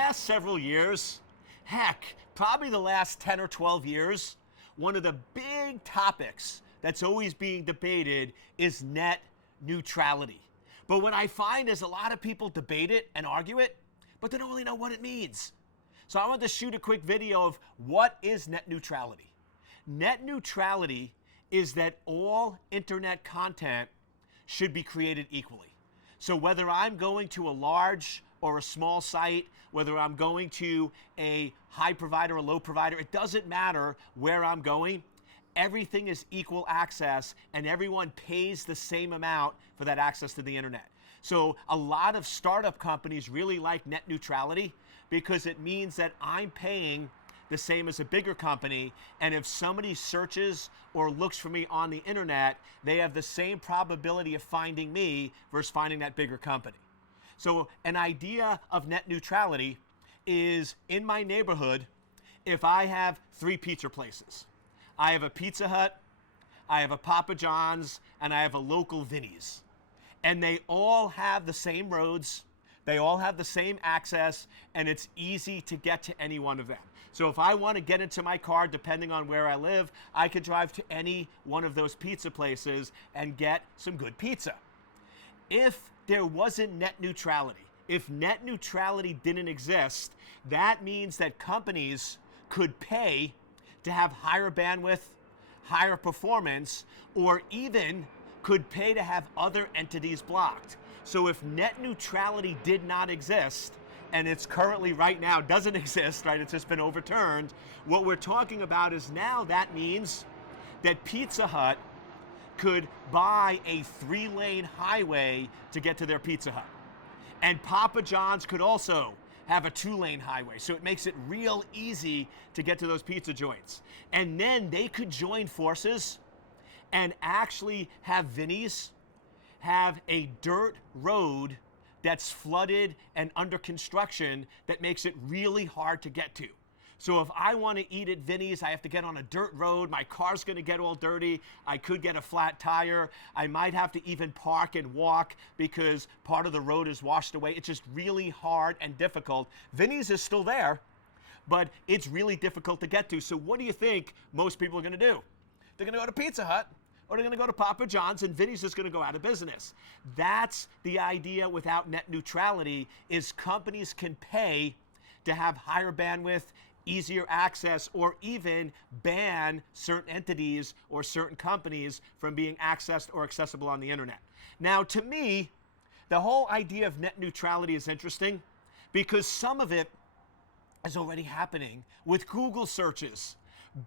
last several years, heck, probably the last 10 or 12 years, one of the big topics that's always being debated is net neutrality. But what I find is a lot of people debate it and argue it, but they don't really know what it means. So I want to shoot a quick video of what is net neutrality. Net neutrality is that all internet content should be created equally. So whether I'm going to a large or a small site, whether I'm going to a high provider or low provider, it doesn't matter where I'm going. Everything is equal access and everyone pays the same amount for that access to the internet. So a lot of startup companies really like net neutrality because it means that I'm paying the same as a bigger company, and if somebody searches or looks for me on the internet, they have the same probability of finding me versus finding that bigger company. So an idea of net neutrality is in my neighborhood, if I have 3 pizza places, I have a Pizza Hut, I have a Papa John's, and I have a local Vinny's. And they all have the same roads, they all have the same access, and it's easy to get to any one of them. So if I want to get into my car, depending on where I live, I could drive to any one of those pizza places and get some good pizza. If there wasn't net neutrality, if net neutrality didn't exist, that means that companies could pay to have higher bandwidth, higher performance, or even could pay to have other entities blocked. So if net neutrality did not exist, and it's currently right now doesn't exist, right? It's just been overturned. What we're talking about is now that means that Pizza Hut could buy a 3-lane highway to get to their Pizza Hut. And Papa John's could also have a 2-lane highway. So it makes it real easy to get to those pizza joints. And then they could join forces and actually have Vinny's have a dirt road that's flooded and under construction that makes it really hard to get to. So if I want to eat at Vinny's, I have to get on a dirt road. My car's going to get all dirty. I could get a flat tire. I might have to even park and walk because part of the road is washed away. It's just really hard and difficult. Vinny's is still there, but it's really difficult to get to. So what do you think most people are going to do? They're going to go to Pizza Hut, or they're going to go to Papa John's, and Vinny's is going to go out of business. That's the idea without net neutrality, is companies can pay to have higher bandwidth, easier access, or even ban certain entities or certain companies from being accessed or accessible on the internet. Now, to me, the whole idea of net neutrality is interesting because some of it is already happening with Google searches.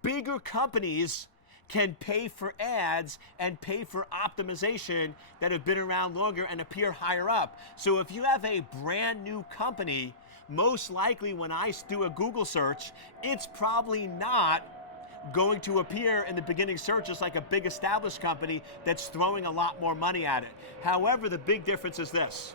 Bigger companies can pay for ads and pay for optimization that have been around longer and appear higher up. So if you have a brand new company, most likely when I do a Google search, it's probably not going to appear in the beginning searches like a big established company that's throwing a lot more money at it. However, the big difference is this: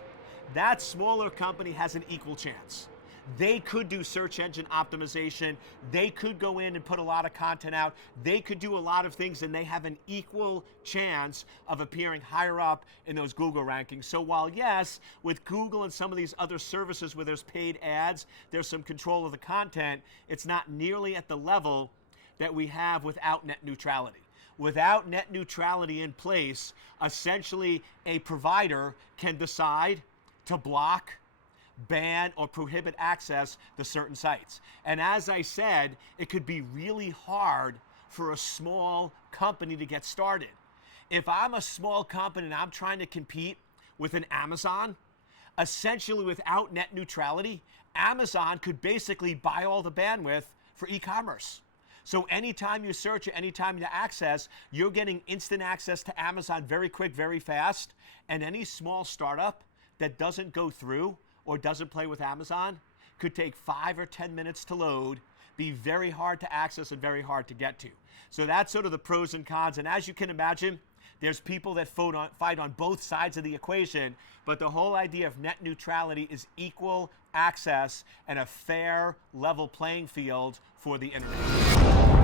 that smaller company has an equal chance. They could do search engine optimization. They could go in and put a lot of content out. They could do a lot of things, and they have an equal chance of appearing higher up in those Google rankings. So while, yes, with Google and some of these other services where there's paid ads, there's some control of the content, it's not nearly at the level that we have without net neutrality. Without net neutrality in place, essentially a provider can decide to block, ban, or prohibit access to certain sites. And as I said, it could be really hard for a small company to get started. If I'm a small company and I'm trying to compete with an Amazon, essentially without net neutrality, Amazon could basically buy all the bandwidth for e-commerce. So anytime you search or anytime you access, you're getting instant access to Amazon very quick, very fast. And any small startup that doesn't go through or doesn't play with Amazon could take 5 or 10 minutes to load, be very hard to access and very hard to get to. So that's sort of the pros and cons. And as you can imagine, there's people that fight on both sides of the equation, but the whole idea of net neutrality is equal access and a fair, level playing field for the internet.